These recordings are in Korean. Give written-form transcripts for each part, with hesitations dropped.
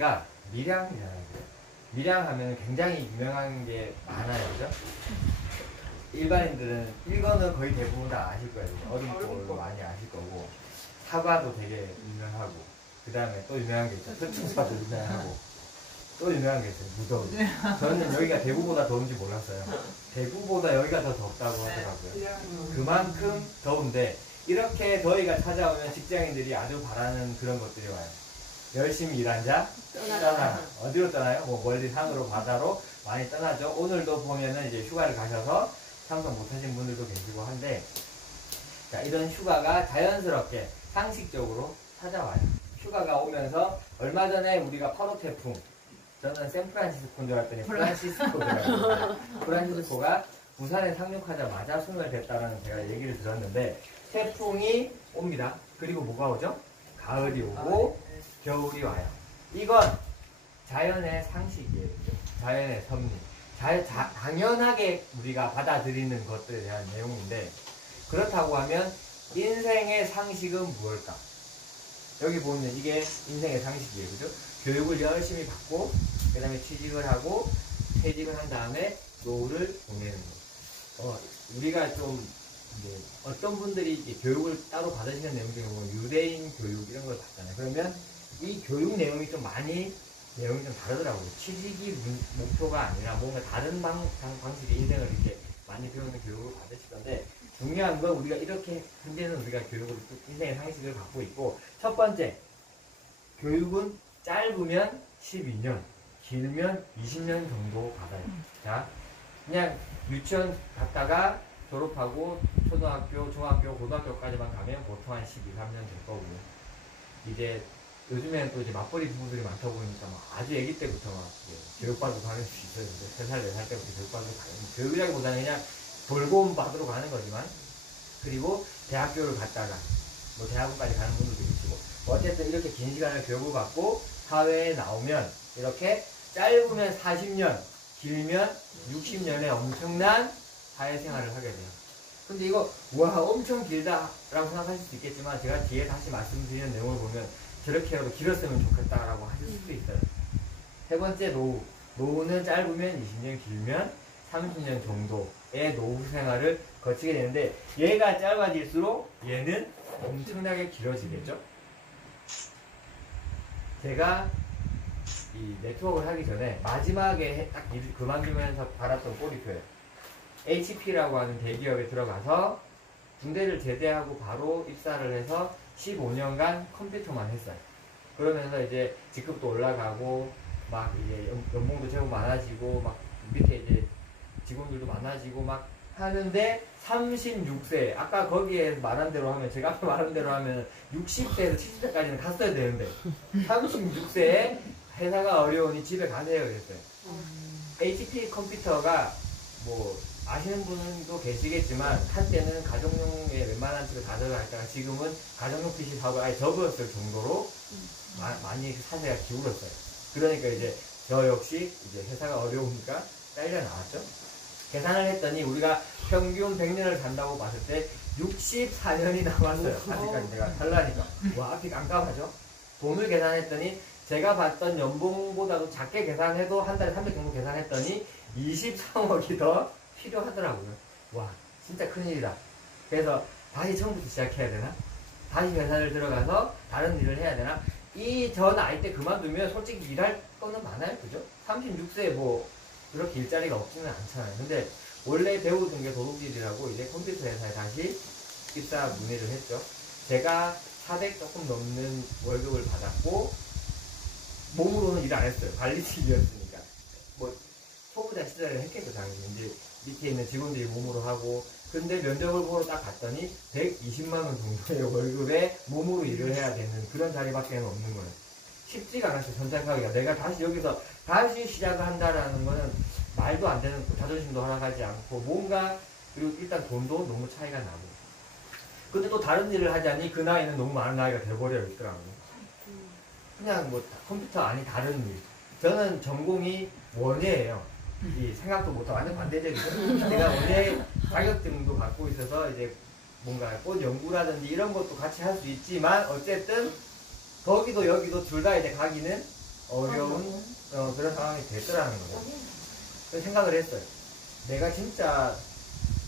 가 밀양이잖아요. 밀양 하면 굉장히 유명한 게 많아요, 그죠? 일반인들은 이거는 거의 대부분 다 아실 거예요. 얼음골 많이 아실 거고, 사과도 되게 유명하고, 그 다음에 또 유명한 게 있죠. 서충사도 유명하고, 또 유명한 게 있어요. 무더위. 저는 여기가 대구보다 더운지 몰랐어요. 대구보다 여기가 더 덥다고 하더라고요. 그만큼 더운데, 이렇게 더위가 찾아오면 직장인들이 아주 바라는 그런 것들이 와요. 열심히 일한 자 떠나라. 어디로 떠나요? 뭐 멀리 산으로 바다로 많이 떠나죠. 오늘도 보면은 이제 휴가를 가셔서 참석 못하신 분들도 계시고 한데, 자, 이런 휴가가 자연스럽게 상식적으로 찾아와요. 휴가가 오면서 얼마 전에 우리가 8호 태풍, 저는 샌프란시스코인 줄 알았더니 프란시스코더라고요. 프란시스코가 부산에 상륙하자마자 손을 댔다는 제가 얘기를 들었는데, 태풍이 옵니다. 그리고 뭐가 오죠? 가을이 오고 겨울이 와요. 이건 자연의 상식이에요. 자연의 섭리. 당연하게 우리가 받아들이는 것들에 대한 내용인데, 그렇다고 하면 인생의 상식은 무엇일까? 여기 보면 이게 인생의 상식이에요. 그죠? 교육을 열심히 받고, 그 다음에 취직을 하고, 퇴직을 한 다음에 노후를 보내는 거. 우리가 좀 이제 어떤 분들이 이제 교육을 따로 받으시는 내용 중에 보면 유대인 교육 이런 걸 받잖아요. 그러면 이 교육 내용이 좀 많이 내용이 좀 다르더라고요. 취직이 목표가 아니라 뭔가 다른 방식의 인생을 이렇게 많이 배우는 교육을 받으시던데, 중요한 건 우리가 이렇게 현재는 우리가 교육을 인생의 상식을 갖고 있고, 첫 번째 교육은 짧으면 12년, 길면 20년 정도 받아요. 자, 그냥 유치원 갔다가 졸업하고 초등학교, 중학교, 고등학교까지만 가면 보통 한 12, 13년 될 거고, 이제 요즘에는 또 이제 맞벌이 부부들이 많다 보니까 막 아주 아기 때부터 막 교육받으러 가는 수 있어요. 3살, 4살 때부터 교육받으러 가는, 교육이라기보다는 그냥 돌봄 받으러 가는 거지만, 그리고 대학교를 갔다가 뭐 대학원까지 가는 분들도 계시고, 어쨌든 이렇게 긴 시간을 교육을 받고 사회에 나오면 이렇게 짧으면 40년, 길면 60년의 엄청난 사회생활을 하게 돼요. 근데 이거 와 엄청 길다라고 생각하실 수 있겠지만, 제가 뒤에 다시 말씀드리는 내용을 보면 저렇게라도 길었으면 좋겠다라고 하실 수도 있어요. 세 번째 노후. 노후는 짧으면 20년, 길면 30년 정도의 노후 생활을 거치게 되는데, 얘가 짧아질수록 얘는 엄청나게 길어지겠죠. 제가 이 네트워크를 하기 전에 마지막에 딱 일을 그만두면서 받았던 꼬리표예요. HP라고 하는 대기업에 들어가서 군대를 제대하고 바로 입사를 해서 15년간 컴퓨터만 했어요. 그러면서 이제 직급도 올라가고 막 이제 연봉도 제법 많아지고 막 밑에 이제 직원들도 많아지고 막 하는데, 36세, 아까 거기에 말한 대로 하면, 제가 아까 말한 대로 하면 60세에서 70세까지는 갔어야 되는데 36세에 회사가 어려우니 집에 가세요 그랬어요. HP 컴퓨터가 뭐 아시는 분도 계시겠지만, 한때는 가정용에 웬만한 쪽에 다 들어가니까 지금은 가정용 PC 사업을 아예 접었을 정도로 많이 사세가 기울었어요. 그러니까 이제 저 역시 이제 회사가 어려우니까 잘려 나왔죠. 계산을 했더니 우리가 평균 100년을 산다고 봤을 때 64년이 남았어요. 아직까지 내가 살라니까. 와, 앞이 깜깜하죠? 돈을 계산했더니 제가 봤던 연봉보다도 작게 계산해도 한 달에 300 정도 계산했더니 23억이 더 필요하더라고요. 와, 진짜 큰일이다. 그래서 다시 처음부터 시작해야 되나? 다시 회사를 들어가서 다른 일을 해야 되나? 이 저 나이 때 그만두면 솔직히 일할 거는 많아요. 그죠? 36세에 뭐 그렇게 일자리가 없지는 않잖아요. 근데 원래 배우던 게 도둑질이라고 이제 컴퓨터 회사에 다시 입사 문의를 했죠. 제가 400 조금 넘는 월급을 받았고, 몸으로는 일 안 했어요. 관리직이었으니까. 뭐 초보자 시절에 했겠죠, 당연히. 이제 밑에 있는 직원들이 몸으로 하고, 근데 면접을 보러 딱 갔더니 120만원 정도의 월급에 몸으로 일을 해야 되는 그런 자리밖에 없는 거예요. 쉽지가 않았어요, 선택하기가. 내가 다시 여기서 다시 시작을 한다라는 거는 말도 안 되는, 자존심도 허락하지 않고, 뭔가, 그리고 일단 돈도 너무 차이가 나고. 근데 또 다른 일을 하자니 그 나이는 너무 많은 나이가 돼버려 있더라고요. 그냥 뭐 컴퓨터 아니 다른 일. 저는 전공이 원예예요. 이 생각도 못하고 완전 반대적이죠. 제가 원예 자격증도 갖고 있어서 이제 뭔가 꽃 연구라든지 이런 것도 같이 할 수 있지만, 어쨌든 거기도 여기도 둘 다 이제 가기는 어려운 그런 상황이 됐더라는 거죠. 그래서 생각을 했어요. 내가 진짜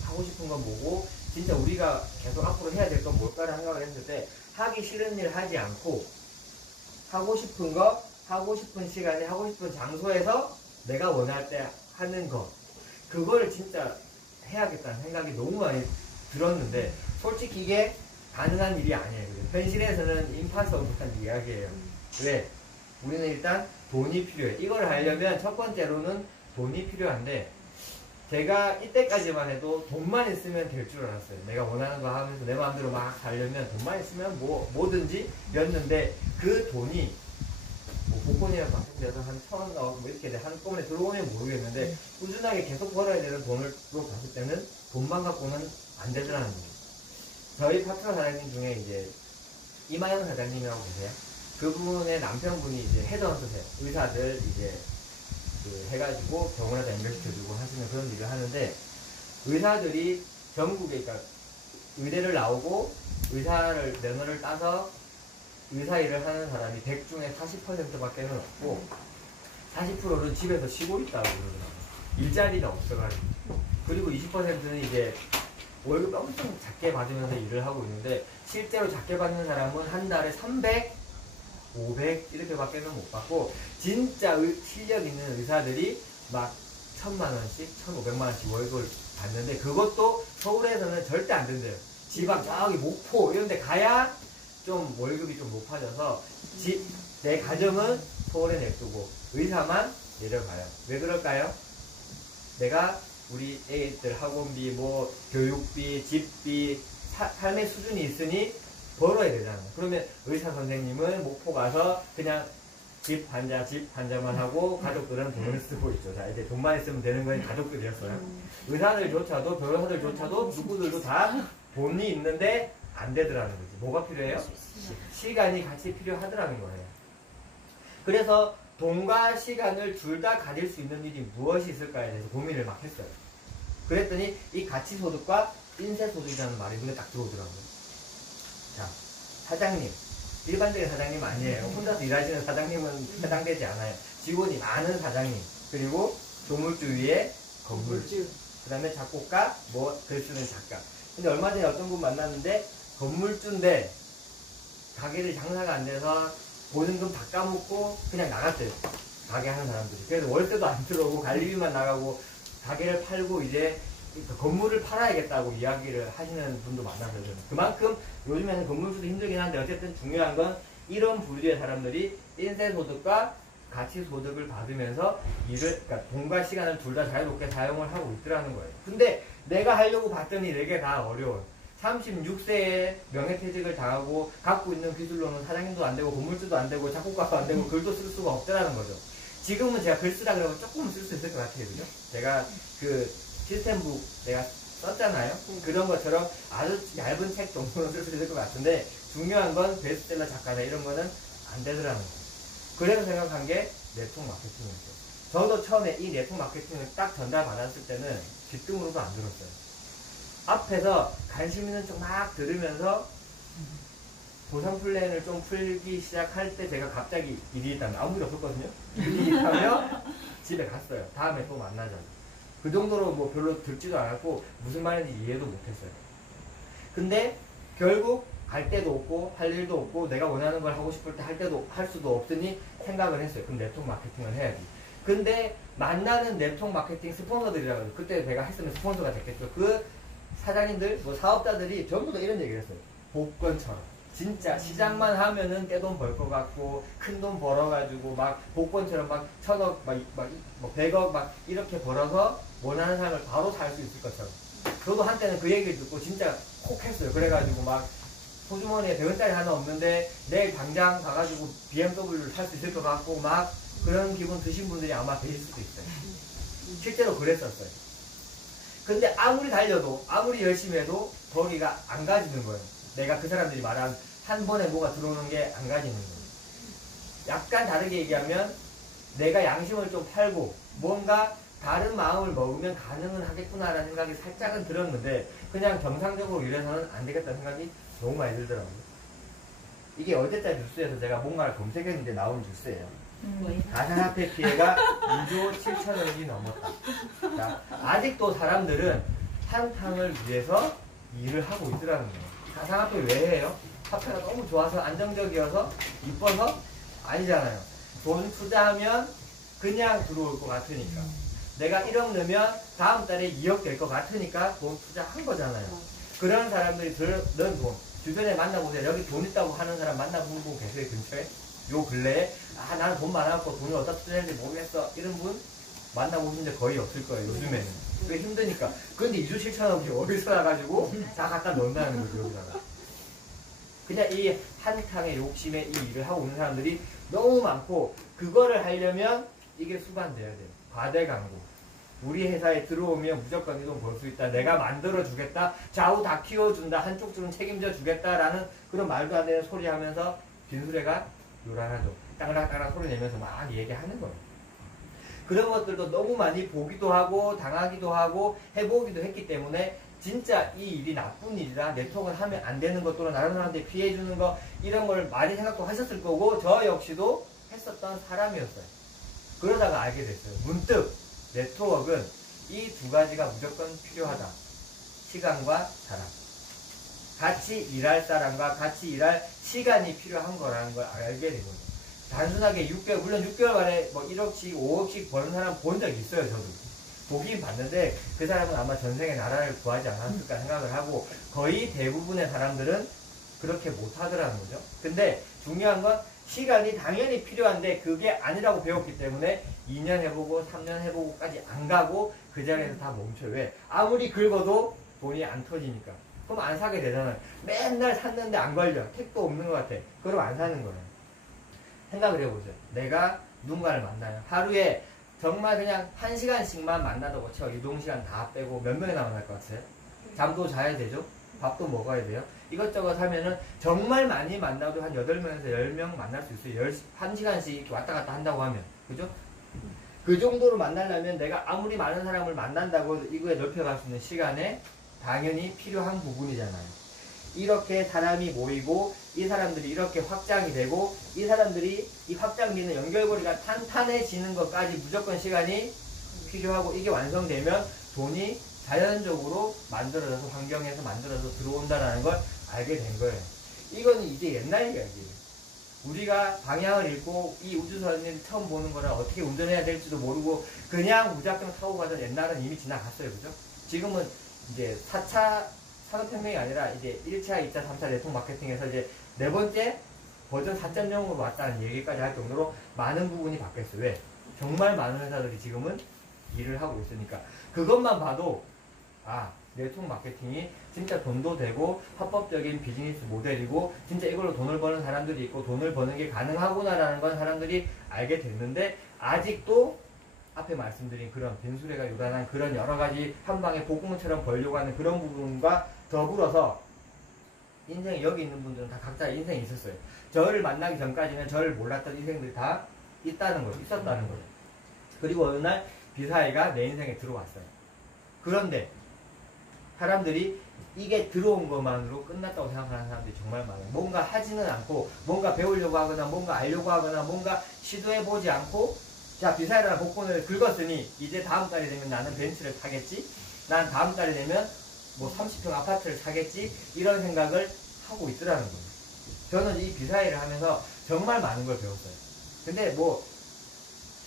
하고 싶은 건 뭐고 진짜 우리가 계속 앞으로 해야 될 건 뭘까를 생각을 했을 때 하기 싫은 일 하지 않고 하고 싶은 거 하고 싶은 시간에 하고 싶은 장소에서 내가 원할 때 하는 거 그거를 진짜 해야겠다는 생각이 너무 많이 들었는데 솔직히 이게 가능한 일이 아니에요. 현실에서는 임파서블한 이야기예요. 왜? 우리는 일단 돈이 필요해. 이걸 하려면 첫 번째로는 돈이 필요한데 제가 이때까지만 해도 돈만 있으면 될 줄 알았어요. 내가 원하는 거 하면서 내 마음대로 막 살려면 돈만 있으면 뭐든지 였는데 그 돈이 뭐 복권이랑 당첨돼서 한 1,000원 나오고 뭐 이렇게 한꺼번에 들어오면 모르겠는데 꾸준하게 계속 벌어야 되는 돈으로 봤을 때는 돈만 갖고는 안 되더라는 거예요. 저희 파트너 사장님 중에 이제 이마영 사장님이라고 계세요. 그분의 남편분이 이제 헤드헌터세요. 의사들 이제 그 해가지고 병원에다 연결시켜주고 하시는 그런 일을 하는데 의사들이 전국에 그러니까 의대를 나오고 의사를 면허를 따서 의사 일을 하는 사람이 100 중에 40%밖에는 없고 40%는 집에서 쉬고 있다고 그러더라고요. 일자리가 없어가지고. 그리고 20%는 이제 월급 엄청 작게 받으면서 일을 하고 있는데 실제로 작게 받는 사람은 한 달에 300, 500 이렇게 밖에는 못 받고 진짜 실력 있는 의사들이 막 1,000만원씩, 1,500만원씩 월급을 받는데 그것도 서울에서는 절대 안 된대요. 지방 저기 목포 이런 데 가야 좀 월급이 좀 높아져서 내 가정은 서울에 냅두고 의사만 내려가요. 왜 그럴까요? 내가 우리 애들 학원비, 뭐 교육비, 집비, 삶의 수준이 있으니 벌어야 되잖아요. 그러면 의사 선생님은 목포 가서 그냥 집 환자만 하고 가족들은 돈을 쓰고 있죠. 자, 이제 돈만 있으면 되는 건 가족들이었어요. 의사들조차도 변호사들조차도 누구들도 다 돈이 있는데 안 되더라는 거지. 뭐가 필요해요? 시간이 같이 필요하더라는 거예요. 그래서 돈과 시간을 둘 다 가질 수 있는 일이 무엇이 있을까에 대해서 고민을 막 했어요. 그랬더니 이 가치소득과 인쇄소득이라는 말이 눈에 딱 들어오더라고요. 자, 사장님. 일반적인 사장님 아니에요. 혼자서 일하시는 사장님은 해당되지 않아요. 직원이 많은 사장님. 그리고 조물주 위에 건물주. 그 다음에 작곡가, 뭐 글 쓰는 작가. 근데 얼마 전에 어떤 분 만났는데 건물주인데 가게를 장사가 안 돼서 보증금 다 까먹고 그냥 나갔대요. 가게 하는 사람들이. 그래서 월세도 안 들어오고 관리비만 나가고 가게를 팔고 이제 건물을 팔아야겠다고 이야기를 하시는 분도 만났어요. 그만큼 요즘에는 건물주도 힘들긴 한데 어쨌든 중요한 건 이런 부류의 사람들이 인쇄소득과 가치소득을 받으면서 그러니까 돈과 시간을 둘 다 자유롭게 사용을 하고 있더라는 거예요. 근데 내가 하려고 봤더니 내게 다 어려운 36세에 명예퇴직을 당하고 갖고 있는 기술로는 사장님도 안 되고 건물주도 안 되고 작곡가도 안 되고 글도 쓸 수가 없더라는 거죠. 지금은 제가 글 쓰다 그러면 조금 쓸 수 있을 것 같아요. 그죠? 제가 그 시스템북 내가 썼잖아요. 그런 것처럼 아주 얇은 책 정도는 쓸 수 있을 것 같은데 중요한 건 베스트셀러 작가나 이런 거는 안 되더라는 거예요. 그래서 생각한 게 네트워크 마케팅이었어요. 저도 처음에 이 네트워크 마케팅을 딱 전달받았을 때는 뒷등으로도 안 들었어요. 앞에서 관심 있는 쪽 막 들으면서 보상 플랜을 좀 풀기 시작할 때 제가 갑자기 일이 있다면 아무 일 없었거든요. 일이 있다며 집에 갔어요. 다음에 또 만나자고. 그 정도로 뭐 별로 듣지도 않았고 무슨 말인지 이해도 못했어요. 근데 결국 갈 데도 없고 할 일도 없고 내가 원하는 걸 하고 싶을 때 할 수도 없으니 생각을 했어요. 그럼 네트워크 마케팅을 해야지. 근데 만나는 네트워크 마케팅 스폰서들이라고 그때 내가 했으면 스폰서가 됐겠죠. 그 사장님들, 뭐 사업자들이 전부 다 이런 얘기를 했어요. 복권처럼. 진짜 시장만 하면은 떼돈 벌 것 같고 큰 돈 벌어가지고 막 복권처럼 막 1,000억, 뭐 100억 막 이렇게 벌어서 원하는 삶을 바로 살 수 있을 것처럼. 저도 한때는 그 얘기를 듣고 진짜 콕 했어요. 그래가지고 막 소주머니에 100원짜리 하나 없는데 내일 당장 가가지고 BMW를 살 수 있을 것 같고 막 그런 기분 드신 분들이 아마 계실 수도 있어요. 실제로 그랬었어요. 근데 아무리 달려도 아무리 열심히 해도 거기가 안 가지는 거예요. 내가 그 사람들이 말한 한 번에 뭐가 들어오는 게 안 가지는 거예요. 약간 다르게 얘기하면 내가 양심을 좀 팔고 뭔가 다른 마음을 먹으면 가능은 하겠구나라는 생각이 살짝은 들었는데 그냥 정상적으로 이래서는 안 되겠다는 생각이 너무 많이 들더라고요. 이게 어제자 뉴스에서 제가 뭔가를 검색했는데 나온 뉴스예요. 가상화폐 피해가 2조 7천억이 넘었다. 자, 아직도 사람들은 한탕을 위해서 일을 하고 있더라는 거예요. 가상화폐 왜 해요? 화폐가 너무 좋아서 안정적이어서 이뻐서? 아니잖아요. 돈 투자하면 그냥 들어올 것 같으니까. 내가 1억 넣으면 다음 달에 2억 될 것 같으니까 돈 투자한 거잖아요. 그런 사람들이 넣은 돈, 주변에 만나보세요. 여기 돈 있다고 하는 사람 만나본 분 계세요, 근처에? 요 근래에 아 나는 돈 많아갖고 돈을 어디다 투자했는지 모르겠어 이런 분 만나보신 적 거의 없을 거예요. 요즘에는 그게 힘드니까. 근데 2조 7천억이 어디서 나가지고 다 갖다 넣는다는 거죠. 여기다가 그냥 이 한탕의 욕심에 이 일을 하고 있는 사람들이 너무 많고, 그거를 하려면 이게 수반돼야 돼요. 과대 광고. 우리 회사에 들어오면 무조건 이 돈 벌 수 있다, 내가 만들어 주겠다, 좌우 다 키워준다, 한쪽 줄은 책임져 주겠다라는 그런 말도 안 되는 소리 하면서 빈수레가 요란하죠. 따그락따그락 소리 내면서 막 얘기하는 거예요. 그런 것들도 너무 많이 보기도 하고 당하기도 하고 해보기도 했기 때문에 진짜 이 일이 나쁜 일이라 네트워크를 하면 안 되는 것, 또는 다른 사람한테 피해 주는 거, 이런 걸 많이 생각도 하셨을 거고 저 역시도 했었던 사람이었어요. 그러다가 알게 됐어요. 문득 네트워크는 이 두 가지가 무조건 필요하다. 시간과 사람. 같이 일할 사람과 같이 일할 시간이 필요한 거라는 걸 알게 된 거죠. 단순하게 6개월, 물론 6개월 만에 뭐 1억씩, 5억씩 버는 사람 본 적 있어요, 저도. 보긴 봤는데 그 사람은 아마 전생에 나라를 구하지 않았을까 생각을 하고, 거의 대부분의 사람들은 그렇게 못하더라는 거죠. 근데 중요한 건 시간이 당연히 필요한데 그게 아니라고 배웠기 때문에 2년 해보고 3년 해보고까지 안 가고 그 자리에서 다 멈춰요. 왜? 아무리 긁어도 돈이 안 터지니까. 그럼 안 사게 되잖아요. 맨날 샀는데 안 걸려. 택도 없는 것 같아. 그럼 안 사는 거예요. 생각을 해보세요. 내가 누군가를 만나요. 하루에 정말 그냥 1시간씩만 만나도 쳐. 이동시간 다 빼고 몇 명이나 만날 것 같아요? 잠도 자야 되죠? 밥도 먹어야 돼요? 이것저것 하면은 정말 많이 만나도 한 8명에서 10명 만날 수 있어요. 1시간씩 이렇게 왔다 갔다 한다고 하면. 그죠? 그 정도로 만나려면 내가 아무리 많은 사람을 만난다고 이거에 넓혀갈 수 있는 시간에 당연히 필요한 부분이잖아요. 이렇게 사람이 모이고 이 사람들이 이렇게 확장이 되고 이 사람들이 이 확장되는 연결고리가 탄탄해지는 것까지 무조건 시간이 필요하고, 이게 완성되면 돈이 자연적으로 만들어져서 환경에서 만들어서 들어온다는 걸 알게 된 거예요. 이거는 이제 옛날 이야기예요. 우리가 방향을 잃고 이 우주선을 처음 보는 거라 어떻게 운전해야 될지도 모르고 그냥 무작정 타고 가던 옛날은 이미 지나갔어요. 그죠? 지금은 이제 4차 산업혁명이 아니라 이제 1차, 2차, 3차 네트워크 마케팅에서 이제 4번째 버전 4.0으로 왔다는 얘기까지 할 정도로 많은 부분이 바뀌었어요. 왜? 정말 많은 회사들이 지금은 일을 하고 있으니까. 그것만 봐도 아, 네트워크 마케팅이 진짜 돈도 되고 합법적인 비즈니스 모델이고 진짜 이걸로 돈을 버는 사람들이 있고 돈을 버는 게 가능하구나라는 건 사람들이 알게 됐는데, 아직도 앞에 말씀드린 그런 빈수레가 요란한 그런 여러가지 한 방에 복음처럼 벌려고 하는 그런 부분과 더불어서 인생, 여기 있는 분들은 다 각자의 인생이 있었어요. 저를 만나기 전까지는 저를 몰랐던 인생들이 다 있다는 거죠. 있었다는 거죠. 그리고 어느 날 비사이가 내 인생에 들어왔어요. 그런데 사람들이 이게 들어온 것만으로 끝났다고 생각하는 사람들이 정말 많아요. 뭔가 하지는 않고 뭔가 배우려고 하거나 뭔가 알려고 하거나 뭔가 시도해보지 않고, 자, 비사이라는 복권을 긁었으니 이제 다음 달이 되면 나는 벤츠를 타겠지, 난 다음 달이 되면 뭐 30평 아파트를 사겠지, 이런 생각을 하고 있더라는 거예요. 저는 이 비사이를 하면서 정말 많은 걸 배웠어요. 근데 뭐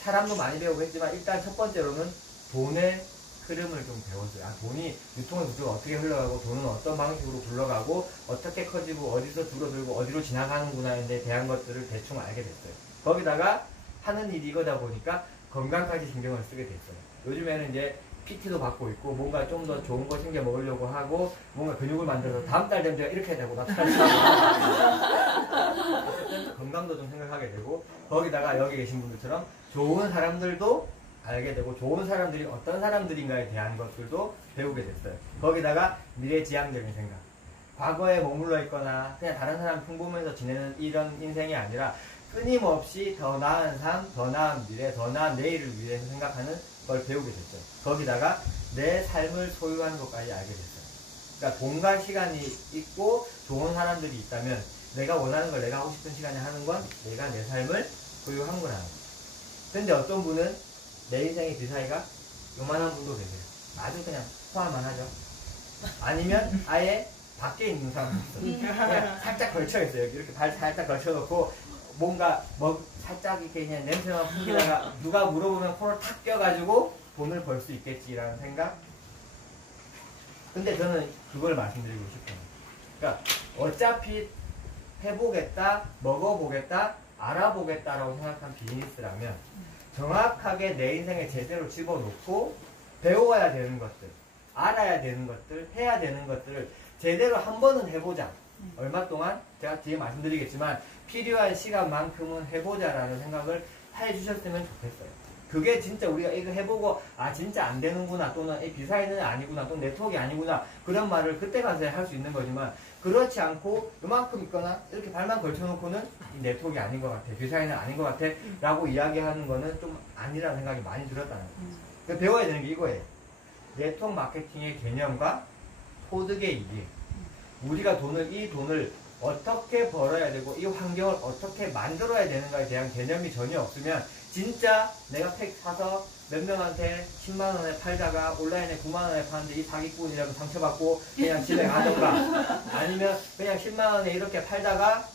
사람도 많이 배우고 했지만 일단 첫 번째로는 돈의 흐름을 좀 배웠어요. 아, 돈이 유통의 구조가 어떻게 흘러가고 돈은 어떤 방식으로 굴러가고 어떻게 커지고 어디서 줄어들고 어디로 지나가는구나에 대한 것들을 대충 알게 됐어요. 거기다가 하는 일이 이거다 보니까 건강까지 신경을 쓰게 됐어요. 요즘에는 이제 PT도 받고 있고 뭔가 좀 더 좋은 거 챙겨 먹으려고 하고 뭔가 근육을 만들어서 다음 달 되면 제가 이렇게 되고 나타나고 건강도 좀 생각하게 되고, 거기다가 여기 계신 분들처럼 좋은 사람들도 알게 되고 좋은 사람들이 어떤 사람들인가에 대한 것들도 배우게 됐어요. 거기다가 미래지향적인 생각, 과거에 머물러 있거나 그냥 다른 사람 흉보면서 지내는 이런 인생이 아니라 끊임없이 더 나은 삶, 더 나은 미래, 더 나은 내일을 위해서 생각하는 걸 배우게 됐죠. 거기다가 내 삶을 소유하는 것까지 알게 됐어요. 그러니까 돈과 시간이 있고 좋은 사람들이 있다면 내가 원하는 걸 내가 하고 싶은 시간에 하는 건 내가 내 삶을 소유한 거라는 거예요. 근데 어떤 분은 내 인생의 주사위가 요만한 분도 계세요. 아주 그냥 포함만 하죠. 아니면 아예 밖에 있는 사람도 있어요. 그냥 살짝 걸쳐있어요. 이렇게 발 살짝 걸쳐놓고 뭔가 살짝 이렇게 그냥 냄새만 풍기다가 누가 물어보면 코를 탁 껴가지고 돈을 벌 수 있겠지라는 생각. 근데 저는 그걸 말씀드리고 싶어요. 그러니까 어차피 해보겠다, 먹어보겠다, 알아보겠다라고 생각한 비즈니스라면 정확하게 내 인생에 제대로 집어넣고 배워야 되는 것들, 알아야 되는 것들, 해야 되는 것들을 제대로 한 번은 해보자. 얼마 동안? 제가 뒤에 말씀드리겠지만 필요한 시간만큼은 해보자라는 생각을 해주셨으면 좋겠어요. 그게 진짜 우리가 이거 해보고 아 진짜 안 되는구나, 또는 이 비사이는 아니구나, 또는 네트워크가 아니구나, 그런 말을 그때 가서 할 수 있는 거지만, 그렇지 않고 요만큼 있거나 이렇게 발만 걸쳐놓고는 이 네트워크가 아닌 것 같아, 비사이는 아닌 것 같아 라고 이야기하는 거는 좀 아니라는 생각이 많이 들었다는 거예요. 그러니까 배워야 되는 게 이거예요. 네트워크 마케팅의 개념과 소득의 이익. 우리가 이 돈을 어떻게 벌어야 되고 이 환경을 어떻게 만들어야 되는가에 대한 개념이 전혀 없으면 진짜 내가 팩 사서 몇 명한테 10만원에 팔다가 온라인에 9만원에 파는데 이 사기꾼이라고 상처받고 그냥 집에 가던가, 아니면 그냥 10만원에 이렇게 팔다가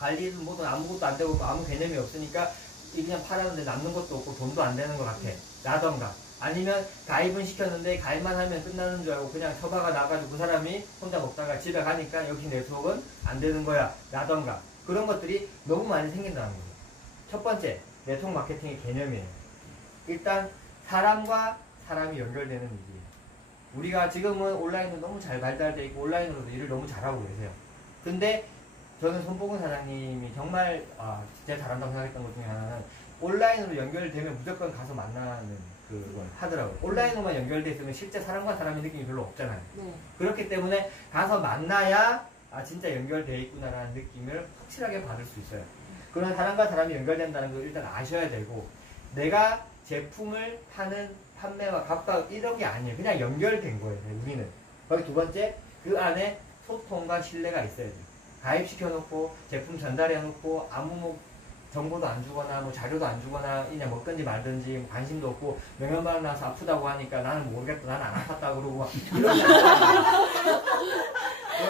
관리는 뭐든 아무것도 안 되고 아무 개념이 없으니까 그냥 팔았는데 남는 것도 없고 돈도 안 되는 것 같아 라던가, 아니면 가입은 시켰는데 가입만 하면 끝나는 줄 알고 그냥 처박아 나가지고 그 사람이 혼자 먹다가 집에 가니까 여기 네트워크는 안 되는 거야 라던가, 그런 것들이 너무 많이 생긴다는 거예요. 첫 번째, 네트워크 마케팅의 개념이에요. 일단 사람과 사람이 연결되는 일이에요. 우리가 지금은 온라인으로 너무 잘 발달되어 있고 온라인으로도 일을 너무 잘하고 계세요. 근데 저는 손보근 사장님이 정말 진짜 잘한다고 생각했던 것 중에 하나는 온라인으로 연결되면 무조건 가서 만나는 그걸 하더라고요. 온라인으로만 연결되어 있으면 실제 사람과 사람의 느낌이 별로 없잖아요. 네. 그렇기 때문에 가서 만나야 진짜 연결되어 있구나라는 느낌을 확실하게 받을 수 있어요. 그런 사람과 사람이 연결된다는 걸 일단 아셔야 되고, 내가 제품을 파는 판매와 각각 이런 게 아니에요. 그냥 연결된 거예요, 우리는. 거기 두 번째, 그 안에 소통과 신뢰가 있어야 돼요. 가입시켜놓고 제품 전달해놓고 아무 정보도 안 주거나 자료도 안 주거나 그냥 먹든지 말든지 관심도 없고 명현반 나서 아프다고 하니까 나는 모르겠다, 나는 안 아팠다 그러고 이런 게 아니라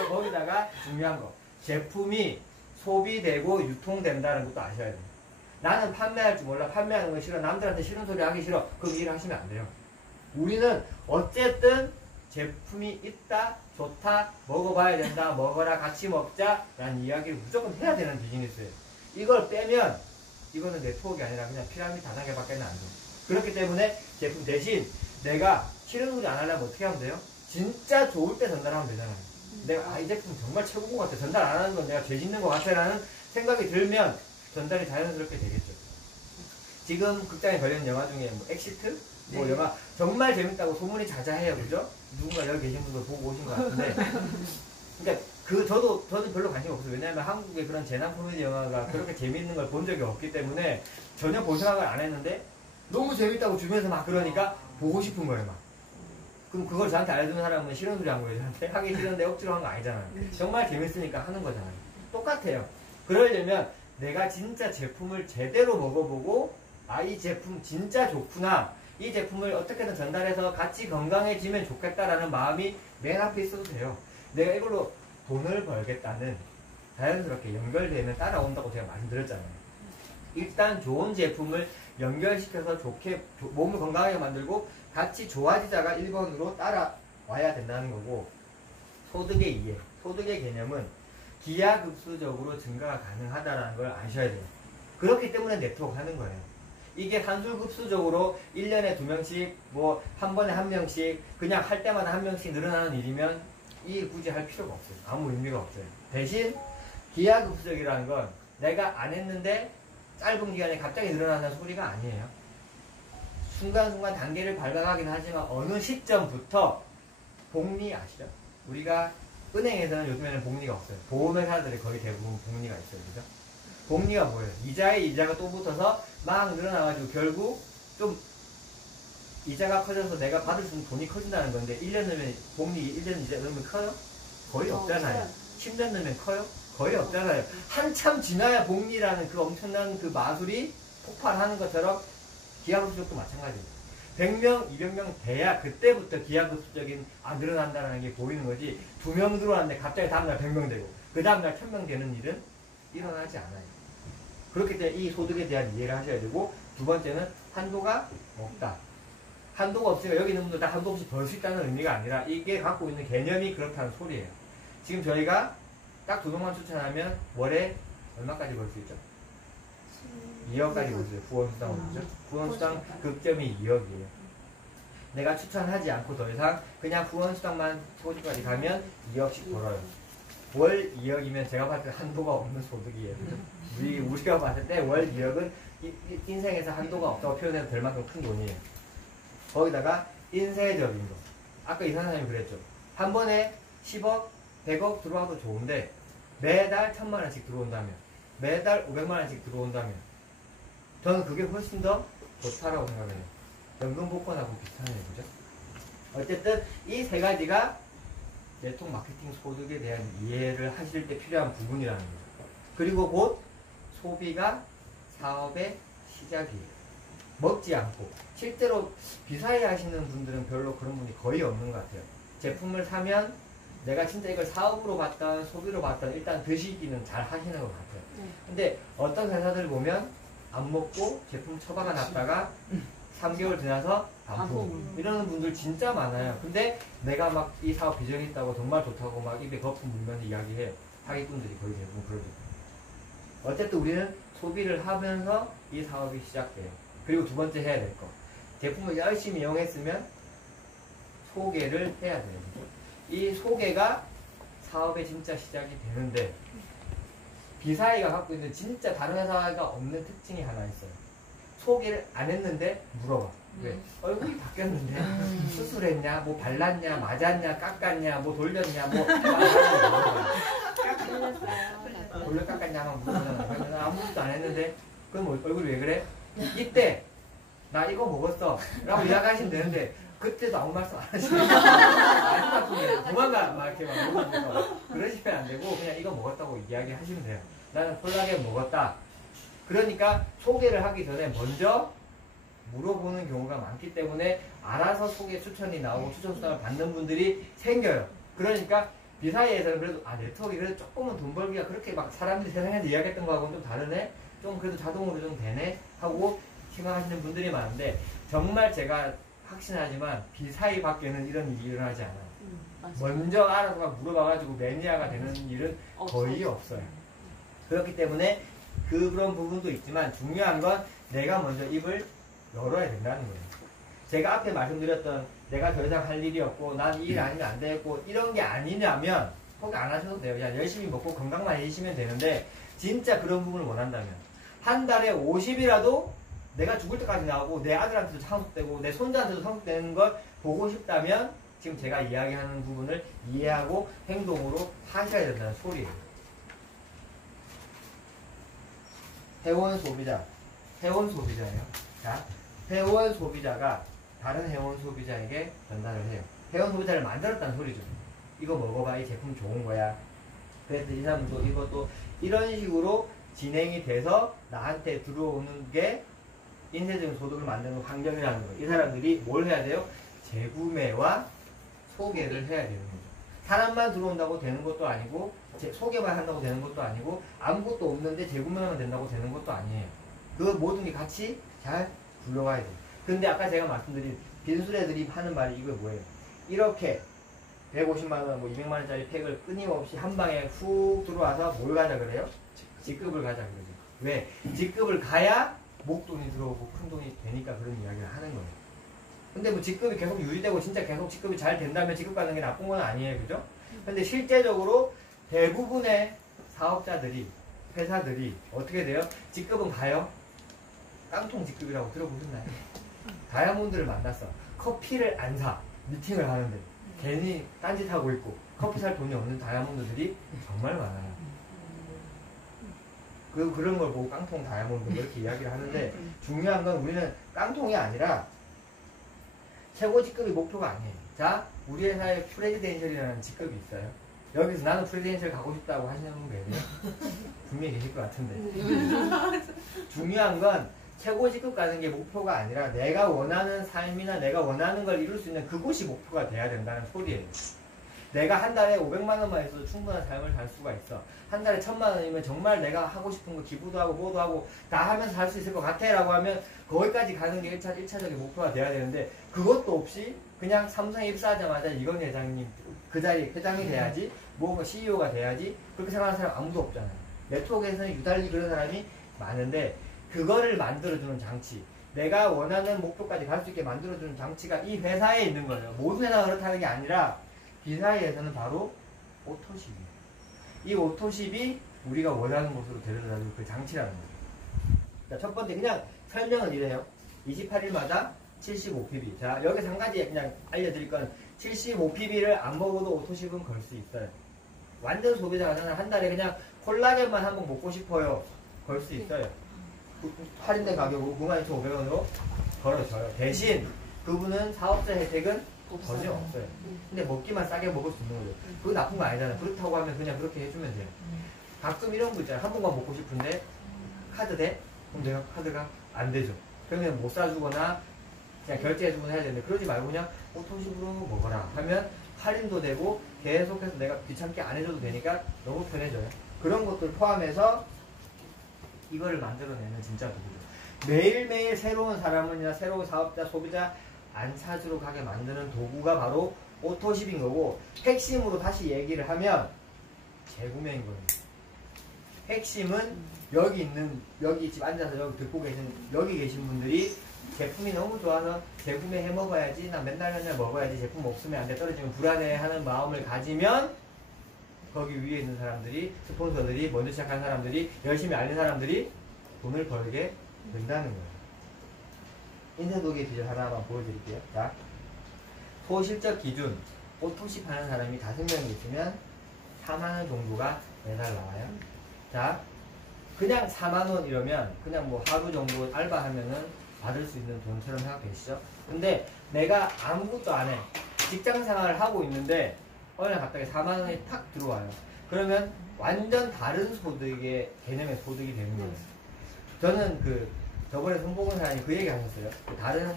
거기다가 중요한 거, 제품이 소비되고 유통된다는 것도 아셔야 돼요. 나는 판매할 줄 몰라, 판매하는 거 싫어, 남들한테 싫은 소리 하기 싫어, 그럼 일을 하시면 안 돼요. 우리는 어쨌든 제품이 있다, 좋다, 먹어봐야 된다, 먹어라, 같이 먹자 라는 이야기를 무조건 해야 되는 비즈니스예요. 이걸 빼면 이거는 네트워크가 아니라 그냥 피라미드 다단계밖에 안 돼요. 그렇기 때문에 제품 대신 내가 싫은 소리 안 하려면 어떻게 하면 돼요? 진짜 좋을 때 전달하면 되잖아요. 내가 이 제품 정말 최고인 것 같아, 전달 안 하는 건 내가 죄 짓는 것 같아 라는 생각이 들면 전달이 자연스럽게 되겠죠. 지금 극장에 걸리는 영화 중에 엑시트? 네. 영화 정말 재밌다고 소문이 자자해요, 그죠? 누군가 여기 계신 분도 보고 오신 것 같은데 그러니까 저도 별로 관심 없어요. 왜냐하면 한국의 그런 재난 코미디 영화가 그렇게 재밌는 걸 본 적이 없기 때문에 전혀 볼 생각을 안 했는데 너무 재밌다고 주변에서 막 그러니까 보고 싶은 거예요, 막. 그럼 그걸 저한테 알려주는 사람은 싫은 소리 한 거예요. 저한테 하기 싫은데 억지로 한 거 아니잖아요. 정말 재밌으니까 하는 거잖아요. 똑같아요. 그러려면 내가 진짜 제품을 제대로 먹어보고 이 제품 진짜 좋구나, 이 제품을 어떻게든 전달해서 같이 건강해지면 좋겠다라는 마음이 맨 앞에 있어도 돼요. 내가 이걸로 돈을 벌겠다는 자연스럽게 연결되면 따라온다고 제가 말씀드렸잖아요. 일단 좋은 제품을 연결시켜서 좋게 몸을 건강하게 만들고 같이 좋아지다가 1번으로 따라와야 된다는 거고, 소득의 이해, 소득의 개념은 기하급수적으로 증가가 가능하다는 걸 아셔야 돼요. 그렇기 때문에 네트워크 하는 거예요. 이게 산술급수적으로 1년에 2명씩 한 번에 1명씩 그냥 할 때마다 1명씩 늘어나는 일이면 이 굳이 할 필요가 없어요. 아무 의미가 없어요. 대신 기하급수적이라는 건 내가 안 했는데 짧은 기간에 갑자기 늘어나는 소리가 아니에요. 순간순간 단계를 밟아가긴 하지만 어느 시점부터 복리 아시죠? 우리가 은행에서는 요즘에는 복리가 없어요. 보험회사들이 거의 대부분 복리가 있어요. 그죠? 복리가 뭐예요? 이자에 이자가 또 붙어서 막 늘어나가지고 결국 좀 이자가 커져서 내가 받을 수 있는 돈이 커진다는 건데 1년 넣으면 복리 1년 이자 넣으면 커요? 거의 없잖아요. 10년 넣으면 커요? 거의 없잖아요. 한참 지나야 복리라는 그 엄청난 그 마술이 폭발하는 것처럼 기하급수적도 마찬가지입니다. 100명, 200명 돼야 그때부터 기하급수적인 늘어난다는 게 보이는 거지. 2명 들어왔는데 갑자기 다음날 100명 되고 그 다음날 1000명 되는 일은 일어나지 않아요. 그렇기 때문에 이 소득에 대한 이해를 하셔야 되고, 두 번째는 한도가 없다. 한도가 없으니까 여기 있는 분들 다 한도 없이 벌 수 있다는 의미가 아니라 이게 갖고 있는 개념이 그렇다는 소리예요. 지금 저희가 딱 2명만 추천하면 월에 얼마까지 벌 수 있죠? 2억까지 벌 수 있어요. 후원수당으로. 그죠? 후원수당 극점이 2억이에요. 내가 추천하지 않고 더 이상 그냥 후원수당만 소득까지 가면 2억씩 벌어요. 월 2억이면 제가 봤을 때 한도가 없는 소득이에요. 우리가 봤을 때 월 2억은 인생에서 한도가 없다고 표현해도 될 만큼 큰 돈이에요. 거기다가 인쇄적인 거. 아까 이상한 사람이 그랬죠. 한 번에 10억, 100억 들어와도 좋은데 매달 1000만원씩 들어온다면, 매달 500만원씩 들어온다면 저는 그게 훨씬 더 좋다라고 생각해요. 연금복권하고 비슷하네요. 그죠? 어쨌든 이 세 가지가 네트워크 마케팅 소득에 대한 이해를 하실 때 필요한 부분이라는 거죠. 그리고 곧 소비가 사업의 시작이에요. 먹지 않고. 실제로 비사이 하시는 분들은 별로 그런 분이 거의 없는 것 같아요. 제품을 사면 내가 진짜 이걸 사업으로 봤던 소비로 봤던 일단 드시기는 잘 하시는 것 같아요. 근데 어떤 회사들 보면 안 먹고 제품 처박아 놨다가 3개월 지나서 반품 이러는 분들 진짜 많아요. 근데 내가 막 이 사업 비전이 있다고 정말 좋다고 막 입에 거품 물면서 이야기해요. 사기꾼들이 거의 대부분 그러죠. 어쨌든 우리는 소비를 하면서 이 사업이 시작돼요. 그리고 두 번째 해야 될 거. 제품을 열심히 이용했으면 소개를 해야 돼요. 이 소개가 사업의 진짜 시작이 되는데, 비사이가 갖고 있는 진짜 다른 회사가 없는 특징이 하나 있어요. 소개를 안 했는데 물어봐. 왜? 얼굴이 바뀌었는데 수술했냐, 뭐 발랐냐, 맞았냐, 깎았냐, 뭐 돌렸냐, 뭐 돌려 깎았냐 하면 물어보잖아. 아무것도 안 했는데 그럼 얼굴이 왜 그래? 이때 나 이거 먹었어 라고 이야기하시면 되는데 그때도 아무 말씀 안 하시면 도망가 막 이렇게 막 물어보고 그러시면 안 되고 그냥 이거 먹었다고 이야기하시면 돼요. 나는 콜라겐 먹었다. 그러니까 소개를 하기 전에 먼저 물어보는 경우가 많기 때문에 알아서 소개 추천이 나오고 추천 수당을 받는 분들이 생겨요. 그러니까 비사이에서는 그래도 네트워크가 그래도 조금은 돈 벌기가 그렇게 막 사람들이 세상에서 이야기했던 거하고는 좀 다르네, 좀 그래도 자동으로 좀 되네 하고 생각하시는 분들이 많은데, 정말 제가 확신하지만 비사이 밖에는 이런 일이 일어나지 않아요. 먼저 알아서 막 물어봐가지고 매니아가 되는 일은 거의 없어요. 그렇기 때문에 그런 부분도 있지만 중요한 건 내가 먼저 입을 열어야 된다는 거예요. 제가 앞에 말씀드렸던 내가 더 이상 할 일이 없고 난 이 일 아니면 안 되겠고 이런 게 아니냐면 포기 안 하셔도 돼요. 그냥 열심히 먹고 건강만 해주시면 되는데, 진짜 그런 부분을 원한다면 한 달에 50이라도 내가 죽을 때까지 나오고 내 아들한테도 상속되고 내 손자한테도 상속되는 걸 보고 싶다면 지금 제가 이야기하는 부분을 이해하고 행동으로 하셔야 된다는 소리예요. 회원 소비자. 회원 소비자예요. 자, 회원 소비자가 다른 회원 소비자에게 전달을 해요. 회원 소비자를 만들었다는 소리죠. 이거 먹어봐, 이 제품 좋은 거야. 그래서 이 사람도 이것도 이런 식으로 진행이 돼서 나한테 들어오는 게 인쇄적인 소득을 만드는 환경이라는 거예요. 이 사람들이 뭘 해야 돼요? 재구매와 소개를 해야 되는 거죠. 사람만 들어온다고 되는 것도 아니고 소개만 한다고 되는 것도 아니고 아무것도 없는데 재구매만 된다고 되는 것도 아니에요. 그 모든 게 같이 잘 굴러가야 돼요. 근데 아까 제가 말씀드린 빈수레들이 하는 말이 이거 뭐예요? 이렇게 150만원, 뭐 200만원짜리 팩을 끊임없이 한 방에 훅 들어와서 뭘 가자 그래요? 직급을 가자 그러죠. 왜? 직급을 가야 목돈이 들어오고 큰 돈이 되니까 그런 이야기를 하는 거예요. 근데 뭐 직급이 계속 유지되고 진짜 계속 직급이 잘 된다면 직급 가는 게 나쁜 건 아니에요. 그죠? 근데 실제적으로 대부분의 사업자들이, 회사들이 어떻게 돼요? 직급은 가요? 깡통 직급이라고 들어보셨나요? 다이아몬드를 만났어. 커피를 안 사. 미팅을 하는데 괜히 딴짓하고 있고 커피 살 돈이 없는 다이아몬드들이 정말 많아요. 그런 걸 보고 깡통 다이아몬드 이렇게 이야기를 하는데, 중요한 건 우리는 깡통이 아니라 최고 직급이 목표가 아니에요. 자, 우리 회사에 프레지덴셜이라는 직급이 있어요. 여기서 나는 프레지덴셜 가고 싶다고 하시는 분 계세요? 분명히 계실 것 같은데. 중요한 건 최고 직급 가는 게 목표가 아니라 내가 원하는 삶이나 내가 원하는 걸 이룰 수 있는 그곳이 목표가 돼야 된다는 소리예요. 내가 한 달에 500만 원만 있어도 충분한 삶을 살 수가 있어. 한 달에 1000만 원이면 정말 내가 하고 싶은 거 기부도 하고 뭐도 하고 다 하면서 살 수 있을 것 같아 라고 하면 거기까지 가는 게 1차적인 목표가 돼야 되는데 그것도 없이 그냥 삼성에 입사하자마자 이건 회장님 그 자리에 회장이 돼야지 뭐 CEO가 돼야지 그렇게 생각하는 사람 아무도 없잖아요. 네트워크에서는 유달리 그런 사람이 많은데 그거를 만들어주는 장치, 내가 원하는 목표까지 갈 수 있게 만들어주는 장치가 이 회사에 있는 거예요. 모든 회사가 그렇다는 게 아니라 비사이에서는 바로 오토십이에요. 이 오토십이 우리가 원하는 곳으로 데려다주는 그 장치라는 거예요. 자, 첫 번째 그냥 설명은 이래요. 28일마다 75pb. 자, 여기서 한 가지 그냥 알려드릴 건 75pb를 안 먹어도 오토십은 걸 수 있어요. 완전 소비자가 한 달에 그냥 콜라겐만 한번 먹고 싶어요. 걸 수 있어요. 할인된 가격으로 92,500원으로 걸어줘요. 대신 그분은 사업자 혜택은 전혀 없어요. 근데 먹기만 싸게 먹을 수 있는 거죠. 그거 나쁜 거 아니잖아요. 그렇다고 하면 그냥 그렇게 해주면 돼요. 가끔 이런 거 있잖아요. 한 번만 먹고 싶은데 카드 돼? 그럼 내가 카드가 안 되죠. 그러면 못 사주거나 그냥 결제해주거나 해야 되는데 그러지 말고 그냥 오토식으로 먹어라 하면 할인도 되고 계속해서 내가 귀찮게 안 해줘도 되니까 너무 편해져요. 그런 것들 포함해서 이거를 만들어내는 진짜 도구죠. 매일매일 새로운 사람이나 새로운 사업자, 소비자 안 찾으러 가게 만드는 도구가 바로 오토십인 거고 핵심으로 다시 얘기를 하면 재구매인 거예요. 핵심은 여기 지금 앉아서 여기 듣고 여기 계신 분들이 제품이 너무 좋아서 재구매 해 먹어야지, 나 맨날 먹어야지, 제품 없으면 안 돼, 떨어지면 불안해 하는 마음을 가지면 거기 위에 있는 사람들이, 스폰서들이, 먼저 시작한 사람들이, 열심히 알린 사람들이 돈을 벌게 된다는 거예요. 인쇄도기 비율 하나만 보여드릴게요. 자, 소실적 기준, 오토십 하는 사람이 5명이 있으면 4만원 정도가 매달 나와요. 자, 그냥 4만원 이러면 그냥 뭐 하루 정도 알바하면은 받을 수 있는 돈처럼 생각되시죠? 근데 내가 아무것도 안 해. 직장 생활을 하고 있는데 어느 날 갑자기 4만원이 탁 들어와요. 그러면 완전 다른 소득의 개념의 소득이 되는 거예요. 저는 저번에 손보건 사장님 그 얘기 하셨어요. 다른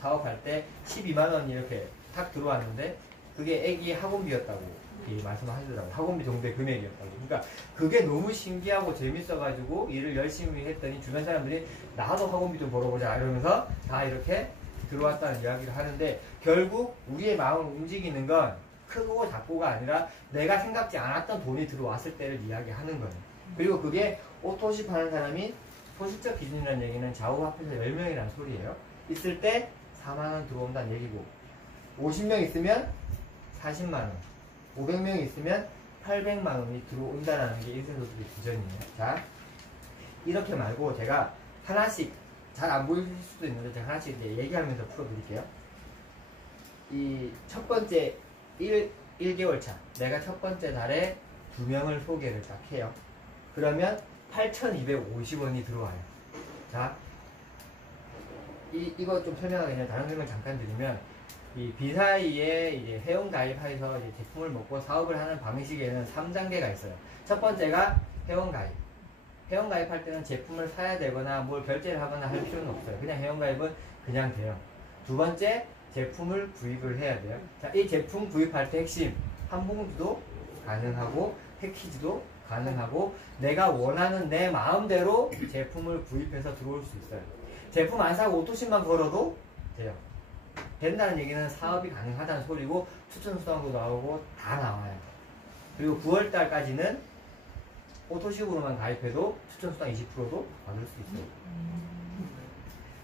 사업할 때 12만원이 이렇게 탁 들어왔는데 그게 애기 학원비였다고 말씀하시더라고요. 학원비 정도의 금액이었다고. 그러니까 그게 너무 신기하고 재밌어가지고 일을 열심히 했더니 주변 사람들이 나도 학원비 좀 벌어보자 이러면서 다 이렇게 들어왔다는 이야기를 하는데 결국 우리의 마음을 움직이는 건 크고 작고가 아니라 내가 생각지 않았던 돈이 들어왔을 때를 이야기하는 거예요. 그리고 그게 오토십 하는 사람이 소실적 기준이라는 얘기는 좌우 합해서 10명이라는 소리예요. 있을 때 4만원 들어온다는 얘기고 50명 있으면 40만원 500명 있으면 800만원이 들어온다는 게 인쇄소득의 기준이에요. 자, 이렇게 말고 제가 하나씩 잘 안 보일 수도 있는데 제가 하나씩 이제 얘기하면서 풀어드릴게요. 이 첫 번째 1개월 차 내가 첫 번째 달에 2명을 소개를 딱 해요. 그러면 8,250원이 들어와요. 자, 이거 좀 설명하기 전에 다른 설명 잠깐 드리면 이 비사이에 이제 회원 가입해서 이제 제품을 먹고 사업을 하는 방식에는 3단계가 있어요. 첫 번째가 회원 가입. 회원 가입할 때는 제품을 사야 되거나 뭘 결제를 하거나 할 필요는 없어요. 그냥 회원 가입은 그냥 돼요. 두 번째, 제품을 구입을 해야 돼요. 자, 이 제품 구입할 때 핵심, 한 봉지도 가능하고 패키지도 가능하고 내가 원하는 내 마음대로 제품을 구입해서 들어올 수 있어요. 제품 안 사고 오토십만 걸어도 돼요. 된다는 얘기는 사업이 가능하다는 소리고 추천수당도 나오고 다 나와요. 그리고 9월달까지는 오토십으로만 가입해도 추천수당 20%도 받을 수 있어요.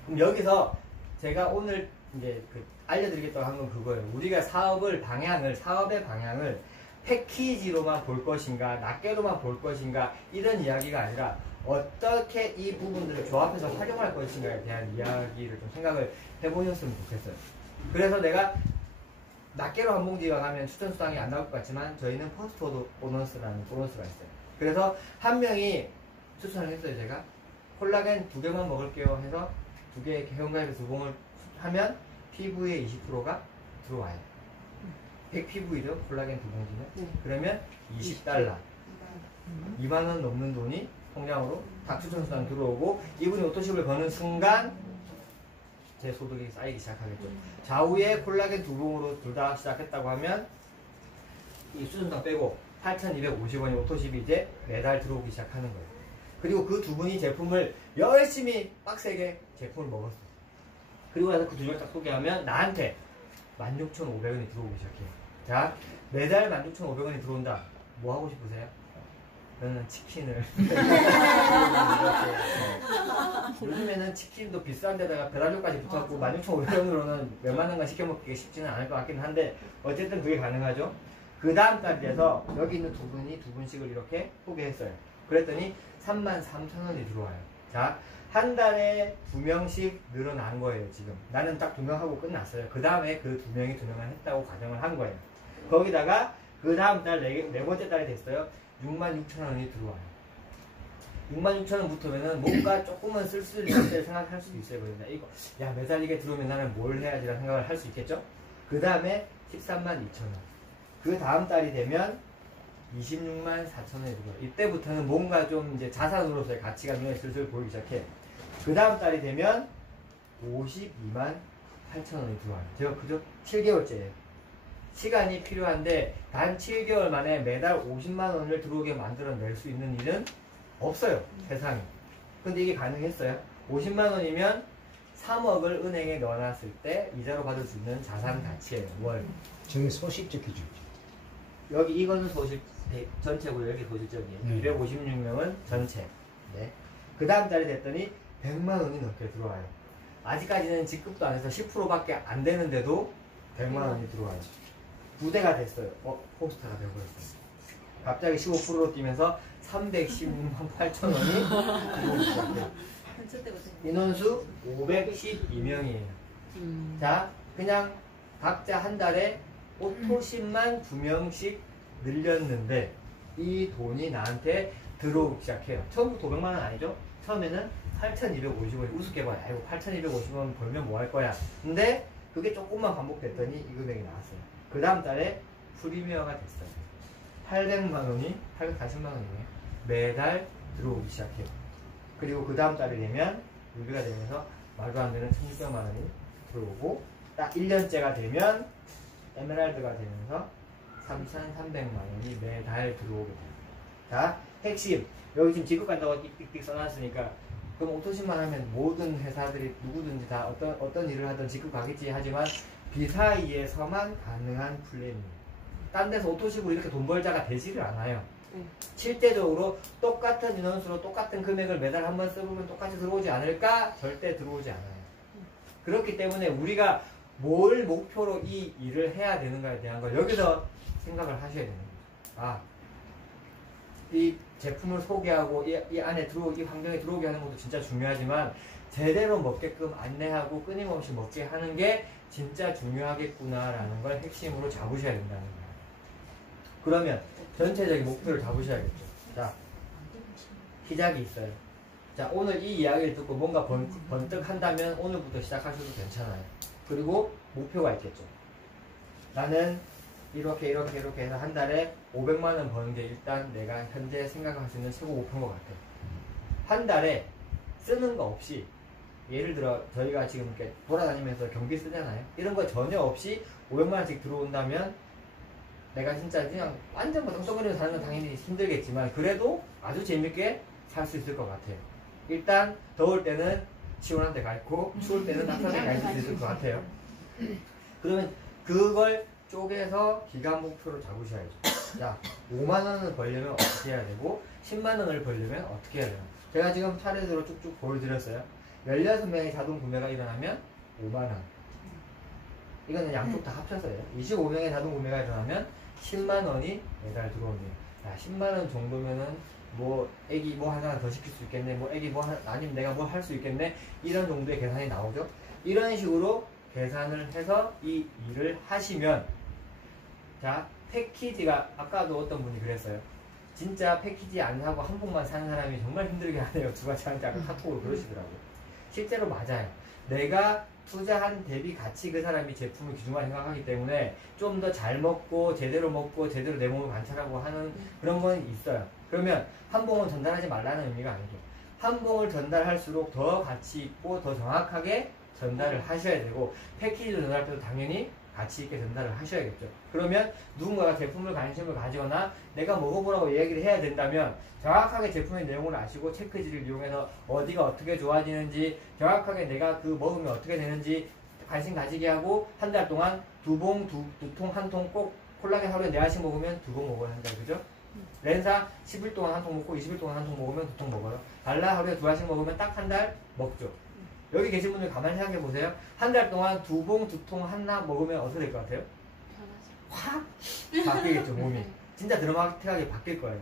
그럼 여기서 제가 오늘 이제 알려드리겠다고 한 건 그거예요. 우리가 사업의 방향을 패키지로만 볼 것인가, 낱개로만 볼 것인가, 이런 이야기가 아니라 어떻게 이 부분들을 조합해서 활용할 것인가에 대한 이야기를 좀 생각을 해보셨으면 좋겠어요. 그래서 내가 낱개로 한 봉지가 가면 추천수당이 안 나올 것 같지만 저희는 퍼스트 보너스라는 보너스가 있어요. 그래서 한 명이 추천을 했어요. 제가 콜라겐 2개만 먹을게요 해서 2개 회원가입에서 2봉을 하면 PV의 20%가 들어와요. 100PV죠. 콜라겐 2봉지면. 그러면 $20. 2만원 넘는 돈이 통장으로 딱 추천수당 들어오고 이분이 오토십을 거는 순간 제 소득이 쌓이기 시작하겠죠. 좌우에 콜라겐 두 봉으로 둘 다 시작했다고 하면 이 수준당 빼고 8,250원이 오토십이 이제 매달 들어오기 시작하는 거예요. 그리고 그 두 분이 제품을 열심히 빡세게 제품을 먹었어요. 그리고 나서 그 두 명 딱 소개하면 나한테 16,500원이 들어오기 시작해요. 자, 매달 16,500원이 들어온다. 뭐 하고 싶으세요? 저는 치킨을 요즘에는 치킨도 비싼 데다가 배달료까지 붙었고 16,500원으로는 웬만한 건 시켜 먹기 쉽지는 않을 것 같긴 한데 어쨌든 그게 가능하죠. 그 다음 달에 돼서 여기 있는 두 분이 두 분씩을 이렇게 소개했어요. 그랬더니 33,000원이 들어와요. 자, 한 달에 두 명씩 늘어난 거예요. 지금 나는 딱 두 명 하고 끝났어요. 그 다음에 그 두 명이 두 명만 했다고 가정을 한 거예요. 거기다가 그 다음 달 네 번째 달이 됐어요. 66,000원이 들어와요. 66,000원 붙으면은 뭔가 조금은 쓸 수 있을 때 생각할 수도 있어요. 그러니까 이거 야 매달 이게 들어오면 나는 뭘 해야지라는 생각을 할 수 있겠죠. 그 다음에 132,000원. 그 다음 달이 되면 264,000원이 들어요. 이때부터는 뭔가 좀 이제 자산으로서의 가치가 눈에 슬슬 보이기 시작해. 그 다음 달이 되면 528,000원이 들어와요. 제가 그저 7개월째예요. 시간이 필요한데 단 7개월 만에 매달 50만원을 들어오게 만들어낼 수 있는 일은 없어요. 세상에. 근데 이게 가능했어요. 50만원이면 3억을 은행에 넣어놨을 때 이자로 받을 수 있는 자산 가치예요. 월. 저게 소식적 기준이죠. 여기 이거는 소실 전체고 여기 소실적이에요. 256명은 전체. 네. 그 다음 달이 됐더니 100만원이 넘게 들어와요. 아직까지는 직급도 안 해서 10%밖에 안 되는데도 100만원이 들어와요. 부대가 됐어요. 포스터가 되어버렸어요. 갑자기 15%로 뛰면서 316만 8천원이 들어오기 시작해요. 인원수 512명이에요. 자, 그냥 각자 한 달에 오토십만 2명씩 늘렸는데 이 돈이 나한테 들어오기 시작해요. 처음부터 500만원 아니죠? 처음에는 8,250원이 우습게 봐요. 아이고 8,250원 벌면 뭐 할 거야. 근데 그게 조금만 반복됐더니 이 금액이 나왔어요. 그 다음 달에 프리미어가 됐어요. 800만원이 840만원이네요. 매달 들어오기 시작해요. 그리고 그 다음 달이 되면 유비가 되면서 말도 안 되는 1,600만원이 들어오고 딱 1년째가 되면 에메랄드가 되면서 3,300만원이 매달 들어오게 돼요. 자, 핵심. 여기 지금 직급 간다고 띡띡띡 써놨으니까 그럼 오토십만 하면 모든 회사들이 누구든지 다 어떤 일을 하든 직급 가겠지 하지만 비사이에서만 가능한 플랜이에요. 딴 데서 오토십으로 이렇게 돈 벌자가 되지를 않아요. 실제적으로 똑같은 인원수로 똑같은 금액을 매달 한 번 써보면 똑같이 들어오지 않을까? 절대 들어오지 않아요. 그렇기 때문에 우리가 뭘 목표로 이 일을 해야 되는가에 대한 걸 여기서 생각을 하셔야 되는 거예요. 이 제품을 소개하고 이 안에 이 환경에 들어오게 하는 것도 진짜 중요하지만 제대로 먹게끔 안내하고 끊임없이 먹게 하는 게 진짜 중요하겠구나라는 걸 핵심으로 잡으셔야 된다는 거예요. 그러면 전체적인 목표를 잡으셔야겠죠. 자, 시작이 있어요. 자, 오늘 이 이야기를 듣고 뭔가 번뜩 한다면 오늘부터 시작하셔도 괜찮아요. 그리고 목표가 있겠죠. 나는 이렇게 해서 한 달에 500만원 버는 게 일단 내가 현재 생각할 수 있는 최고 목표인 것 같아요. 한 달에 쓰는 거 없이 예를 들어 저희가 지금 이렇게 돌아다니면서 경비 쓰잖아요. 이런 거 전혀 없이 500만원씩 들어온다면 내가 진짜 그냥 완전 뭐 덩덩거리면서 사는 건 당연히 힘들겠지만 그래도 아주 재밌게 살 수 있을 것 같아요. 일단 더울 때는 시원한 데 가 있고 추울 때는 따뜻한 데 가 있을 수 있을 것 같아요. 그러면 그걸 쪼개서 기간 목표로 잡으셔야죠. 자, 5만원을 벌려면 어떻게 해야 되고 10만원을 벌려면 어떻게 해야 되나. 제가 지금 차례대로 쭉쭉 보여드렸어요. 16명의 자동 구매가 일어나면 5만원. 이거는 양쪽 다 합쳐서요. 25명의 자동 구매가 일어나면 10만원이 매달 들어오네요. 야, 10만원 정도면은 뭐 애기 뭐 하나 더 시킬 수 있겠네, 뭐 애기 뭐 아니면 내가 뭐 할 수 있겠네, 이런 정도의 계산이 나오죠. 이런 식으로 계산을 해서 이 일을 하시면, 자, 패키지가 아까도 어떤 분이 그랬어요. 진짜 패키지 안 사고 한 봉만 사는 사람이 정말 힘들게 하네요. 누가 저한테 아까 카톡으로 그러시더라고요. 실제로 맞아요. 내가 투자한 대비 가치 그 사람이 제품을 귀중하게 생각하기 때문에 좀 더 잘 먹고 제대로 내 몸을 관찰하고 하는 그런 건 있어요. 그러면 한 봉은 전달하지 말라는 의미가 아니죠. 한 봉을 전달할수록 더 가치 있고 더 정확하게 전달을 하셔야 되고 패키지로 전달할 때도 당연히 가치 있게 전달을 하셔야겠죠. 그러면 누군가가 제품을 관심을 가지거나 내가 먹어보라고 이야기를 해야 된다면 정확하게 제품의 내용을 아시고 체크지를 이용해서 어디가 어떻게 좋아지는지 정확하게 내가 그 먹으면 어떻게 되는지 관심 가지게 하고 한 달 동안 두 통, 한 통 꼭 콜라겐 하루에 4알씩 먹으면 2번 먹어야 한다. 그죠? 렌사 10일 동안 한 통 먹고 20일 동안 한 통 먹으면 2통 먹어요. 달라 하루에 2알씩 먹으면 딱 한 달 먹죠. 여기 계신 분들 가만히 생각해 보세요. 한 달 동안 2봉, 2통 하나 먹으면 어떻게 될 것 같아요? 확 바뀌겠죠, 몸이. 진짜 드라마틱하게 바뀔 거예요.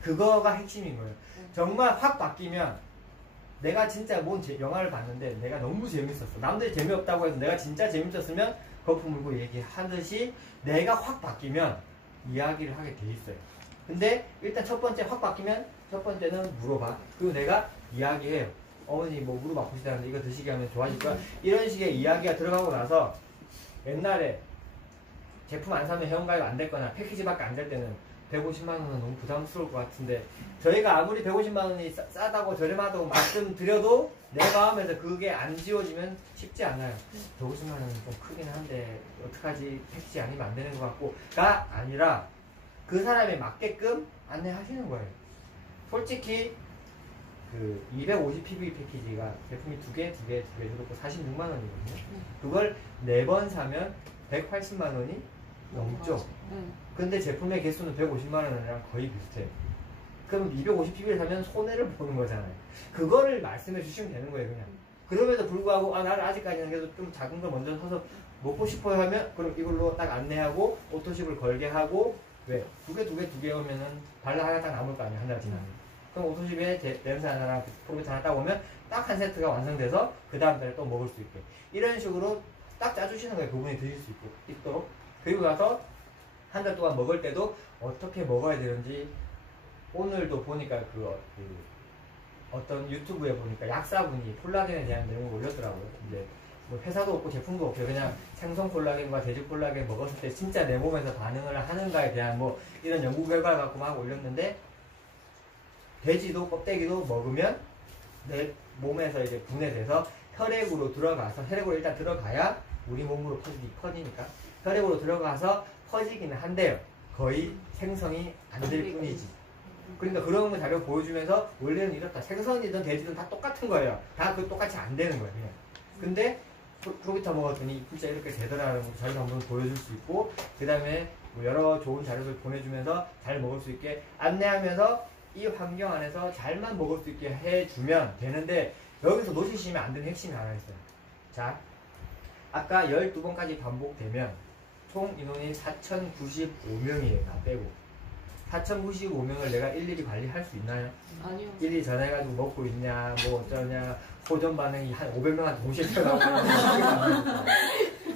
그거가 핵심인 거예요. 정말 확 바뀌면 내가 진짜 뭔 영화를 봤는데 내가 너무 재밌었어. 남들이 재미없다고 해서 내가 진짜 재밌었으면 거품 물고 얘기하듯이 내가 확 바뀌면 이야기를 하게 돼 있어요. 근데 일단 첫 번째 확 바뀌면 첫 번째는 물어봐. 그리고 내가 이야기해요. 어머니 뭐 무릎 아프시다는데 이거 드시게 하면 좋아질 거야. 이런 식의 이야기가 들어가고 나서 옛날에 제품 안 사면 회원가입 안 됐거나 패키지밖에 안 될 때는 150만 원은 너무 부담스러울 것 같은데 저희가 아무리 150만 원이 싸다고 저렴하다고 말씀드려도 내 마음에서 그게 안 지워지면 쉽지 않아요. 150만 원은 좀 크긴 한데 어떡하지, 패키지 아니면 안 되는 것 같고가 아니라 그 사람에 맞게끔 안내하시는 거예요. 솔직히 그 250pb 패키지가 제품이 두 개 들었고 46만 원이거든요. 그걸 4번 사면 180만 원이 넘죠. 근데 제품의 개수는 150만 원이랑 거의 비슷해요. 그럼 250pb를 사면 손해를 보는 거잖아요. 그거를 말씀해 주시면 되는 거예요, 그냥. 그럼에도 불구하고 나는 아직까지는 그래도 좀 작은 걸 먼저 사서 먹고 싶어요 하면 그럼 이걸로 딱 안내하고 오토십을 걸게 하고 왜? 두 개 오면은 발라 하나 딱 남을 거 아니에요, 한 달 지나면. 그럼 오토십에 렌즈 하나랑 프로비트 하나 딱 오면 딱 한 세트가 완성돼서 그 다음 달에 또 먹을 수 있게. 이런 식으로 딱 짜주시는 거예요. 그분이 드실 수 있도록. 그리고 나서 한 달 동안 먹을 때도 어떻게 먹어야 되는지 오늘도 보니까 어떤 유튜브에 보니까 약사분이 콜라겐에 대한 내용을 올렸더라고요. 이제 뭐 회사도 없고 제품도 없고 그냥 생선 콜라겐과 돼지 콜라겐 먹었을 때 진짜 내 몸에서 반응을 하는가에 대한 뭐 이런 연구 결과를 갖고 막 올렸는데 돼지도 껍데기도 먹으면 내 몸에서 이제 분해돼서 혈액으로 들어가서 혈액으로 일단 들어가야 우리 몸으로 퍼지니까 혈액으로 들어가서 퍼지기는 한데요. 거의 생성이 안 될 뿐이지. 그러니까 그런 거 자료 보여주면서 원래는 이렇다. 생선이든 돼지든 다 똑같은 거예요. 다 그 똑같이 안 되는 거예요. 그냥. 근데 프로비타 먹었더니 진짜 이렇게 되더라는 거 자료도 한번 보여줄 수 있고 그 다음에 뭐 여러 좋은 자료들 보내주면서 잘 먹을 수 있게 안내하면서 이 환경 안에서 잘만 먹을 수 있게 해주면 되는데 여기서 놓치시면 안 되는 핵심이 하나 있어요. 자, 아까 12번까지 반복되면 총 인원이 4,095명이에요. 나 빼고. 4,095명을 내가 일일이 관리할 수 있나요? 아니요. 일일이 전화해가지고 먹고 있냐, 뭐 어쩌냐, 호전 반응이 한 500명한테 동시에 튀어나오고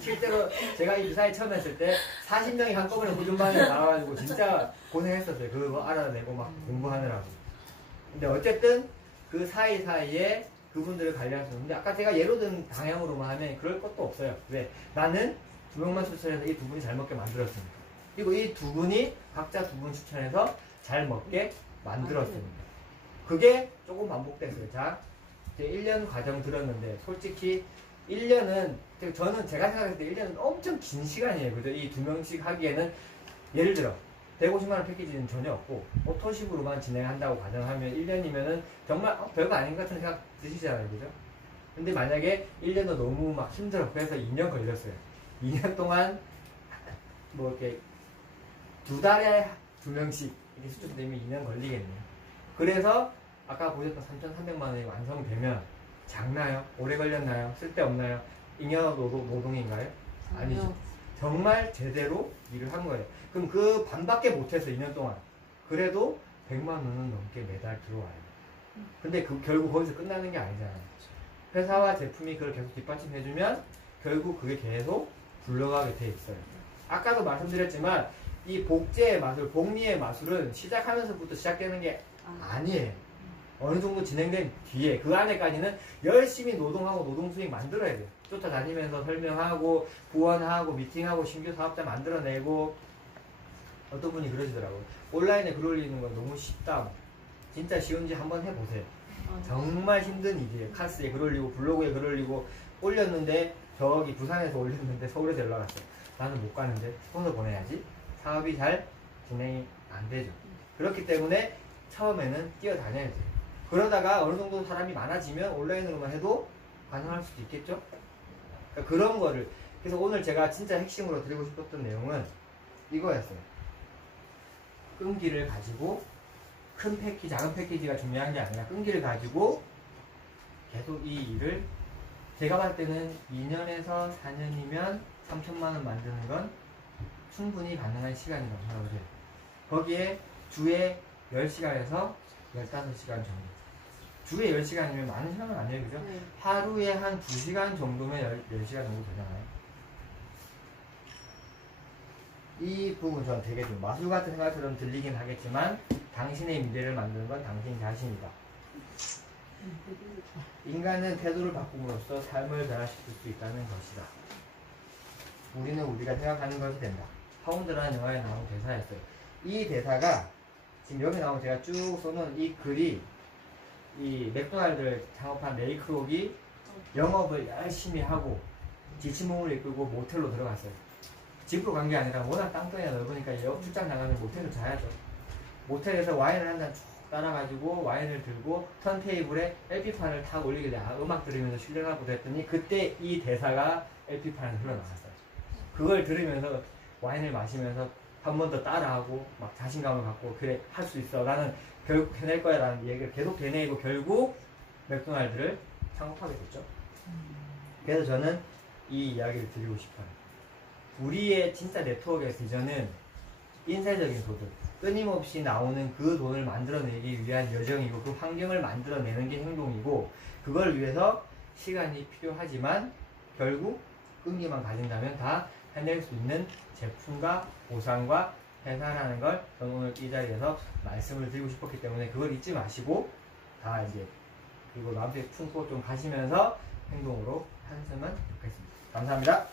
실제로 제가 이 기사에 처음 했을 때 40명이 한꺼번에 호전 반응이 나와가지고 진짜 고생했었어요. 그거 알아내고 막 공부하느라고. 근데 어쨌든 그 사이사이에 그분들을 관리할 수 있는데 아까 제가 예로 든 방향으로만 하면 그럴 것도 없어요. 왜? 나는 2명만 추천해서 이 2분이 잘 먹게 만들었습니다. 그리고 이 2분이 각자 2분 추천해서 잘 먹게 만들었습니다. 그게 조금 반복됐어요. 자, 이제 1년 과정 들었는데 솔직히 1년은 저는 제가 생각했을 때 1년은 엄청 긴 시간이에요. 그죠? 이 2명씩 하기에는 예를 들어 150만원 패키지는 전혀 없고 오토식으로만 진행한다고 가정하면 1년이면은 정말 별거 아닌 것 같은 생각 드시잖아요. 그죠? 근데 만약에 1년도 너무 막 힘들어. 그래서 2년 걸렸어요. 2년 동안 뭐 이렇게 2달에 2명씩 이렇게 수준되면 2년 걸리겠네요. 그래서 아까 보셨던 3,300만원이 완성되면 작나요? 오래 걸렸나요? 쓸데없나요? 잉여 노동인가요? 아니죠. 정말 제대로 일을 한 거예요. 그럼 그 반밖에 못해서 2년 동안 그래도 100만원은 넘게 매달 들어와요. 근데 결국 거기서 끝나는 게 아니잖아요. 회사와 제품이 그걸 계속 뒷받침해주면 결국 그게 계속 굴러가게 돼 있어요. 아까도 말씀드렸지만 이 복제의 마술, 복리의 마술은 시작하면서부터 시작되는 게 아니에요. 어느 정도 진행된 뒤에 그 안에까지는 열심히 노동하고 노동수익 만들어야 돼요. 쫓아다니면서 설명하고 후원하고 미팅하고 신규 사업자 만들어내고 어떤 분이 그러시더라고요. 온라인에 글 올리는 건 너무 쉽다. 진짜 쉬운지 한번 해보세요. 정말 힘든 일이에요. 카스에 글 올리고 블로그에 글 올리고 올렸는데 저기 부산에서 올렸는데 서울에서 연락 왔어요. 나는 못 가는데 스폰서 보내야지. 사업이 잘 진행이 안 되죠. 그렇기 때문에 처음에는 뛰어다녀야 돼요. 그러다가 어느 정도 사람이 많아지면 온라인으로만 해도 가능할 수도 있겠죠? 그러니까 그런 거를. 그래서 오늘 제가 진짜 핵심으로 드리고 싶었던 내용은 이거였어요. 끈기를 가지고 큰 패키지, 작은 패키지가 중요한 게 아니라 끈기를 가지고 계속 이 일을, 제가 봤을 때는 2년에서 4년이면 3천만 원 만드는 건 충분히 가능한 시간이라고 생각을 해요. 거기에 주에 10시간에서 15시간 정도. 주에 10시간이면 많은 시간은 아니에요, 그죠? 네. 하루에 한 2시간 정도면 10시간 정도 되잖아요. 이 부분 저는 되게 좀 마술 같은 생각처럼 들리긴 하겠지만, 당신의 미래를 만드는 건 당신 자신이다. 인간은 태도를 바꿈으로써 삶을 변화시킬 수 있다는 것이다. 우리는 우리가 생각하는 것이 된다. 파운드라는 영화에 나온 대사였어요. 이 대사가 지금 여기 나온 제가 쭉 써놓은 이 글이 이 맥도날드를 창업한 레이 크록이 영업을 열심히 하고 지친 몸을 이끌고 모텔로 들어갔어요. 집으로 간 게 아니라 워낙 땅덩이가 넓으니까 여 출장 나가면 모텔에서 자야죠. 모텔에서 와인을 한 잔 쭉 따라가지고 와인을 들고 턴테이블에 LP판을 탁 올리길래 음악 들으면서 실려나 보다 했더니 그때 이 대사가 LP판에 흘러나왔어요. 그걸 들으면서 와인을 마시면서 한 번 더 따라하고 막 자신감을 갖고 그래 할 수 있어 나는 결국 해낼 거야 라는 얘기를 계속 되뇌이고 결국 맥도날드를 창업하게 됐죠. 그래서 저는 이 이야기를 드리고 싶어요. 우리의 진짜 네트워크의 비전은 인쇄적인 소득, 끊임없이 나오는 그 돈을 만들어내기 위한 여정이고 그 환경을 만들어내는 게 행동이고, 그걸 위해서 시간이 필요하지만 결국 끈기만 가진다면 다 해낼 수 있는 제품과 보상과 회사라는 걸 저는 오늘 이 자리에서 말씀을 드리고 싶었기 때문에 그걸 잊지 마시고 다 이제 그리고 마음속에 품고 좀 가시면서 행동으로 하셨으면 좋겠습니다. 감사합니다.